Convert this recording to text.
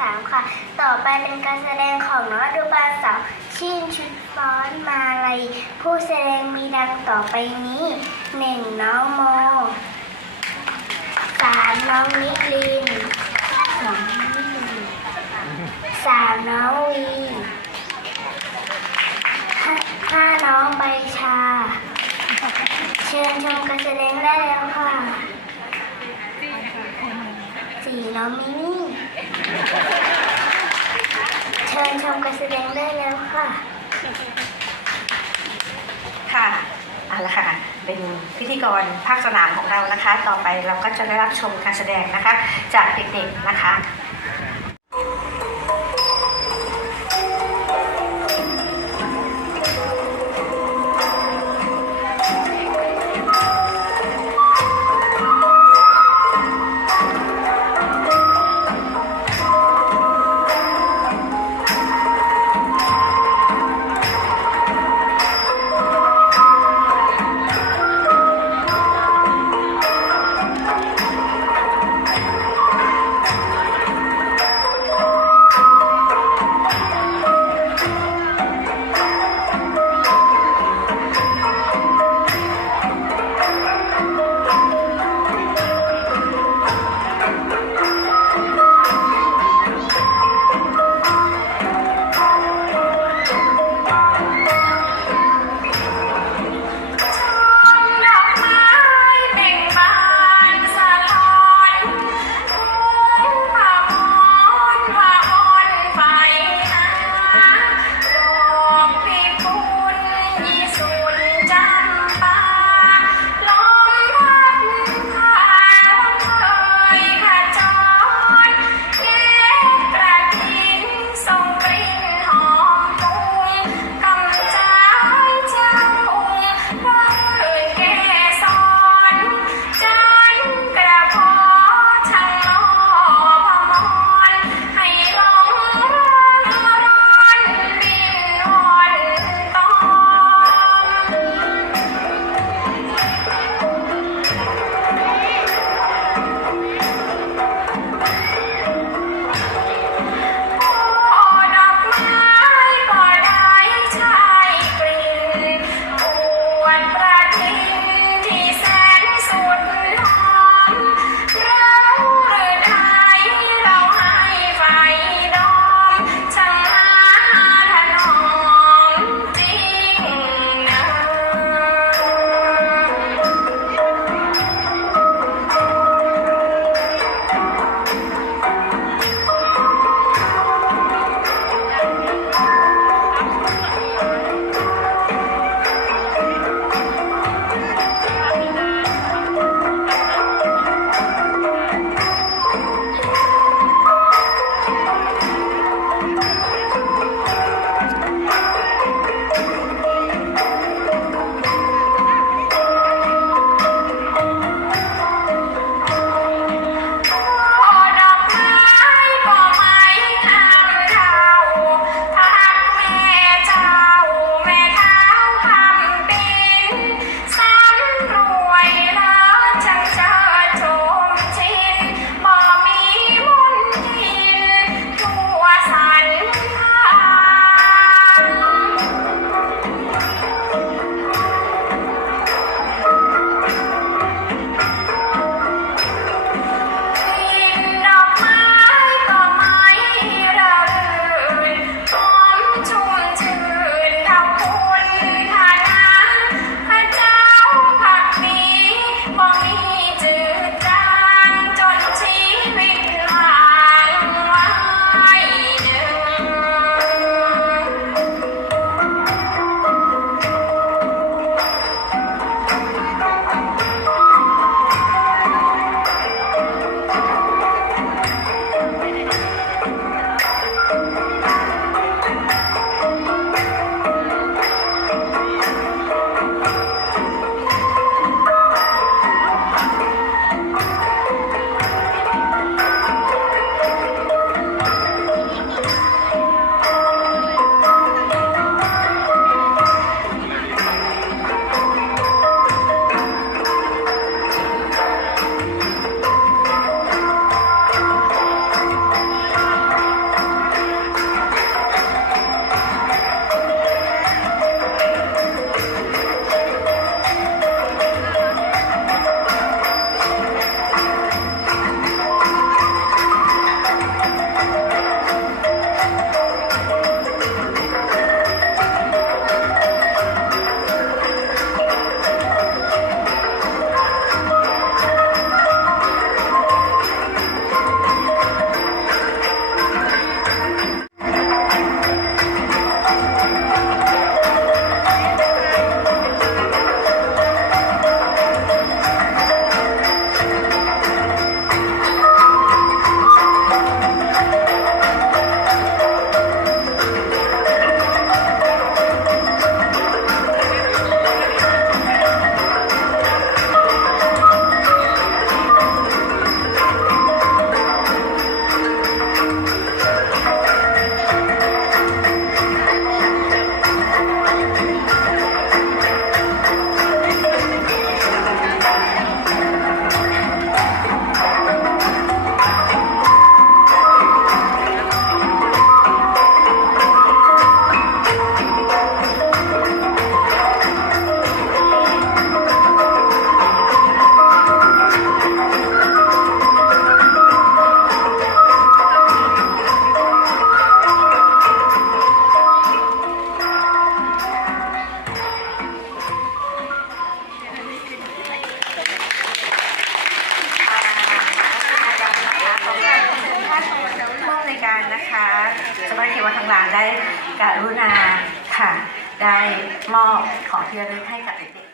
สาวค่ะ ต่อไปเป็นการแสดงของน้องอนุบาลสาวชื่นชุดฟ้อนมาลัยผู้แสดงมีดังต่อไปนี้หนึ่งน้องโมสามน้องนิลินสองสามน้องวีห้าน้องใบชา เชิญชมการแสดงได้แล้วค่ะสี่น้องมิมี่ ชิญชมการแสดงได้แล้วค่ะ ค่ะเอาละค่ะเป็นพิธีกรภาคสนามของเรานะคะ ต่อไปเราก็จะได้รับชมการแสดงนะคะ จากเด็กๆนะคะ ได้กรุณาค่ะ ได้มอบของที่ระลึกให้กับเด็ก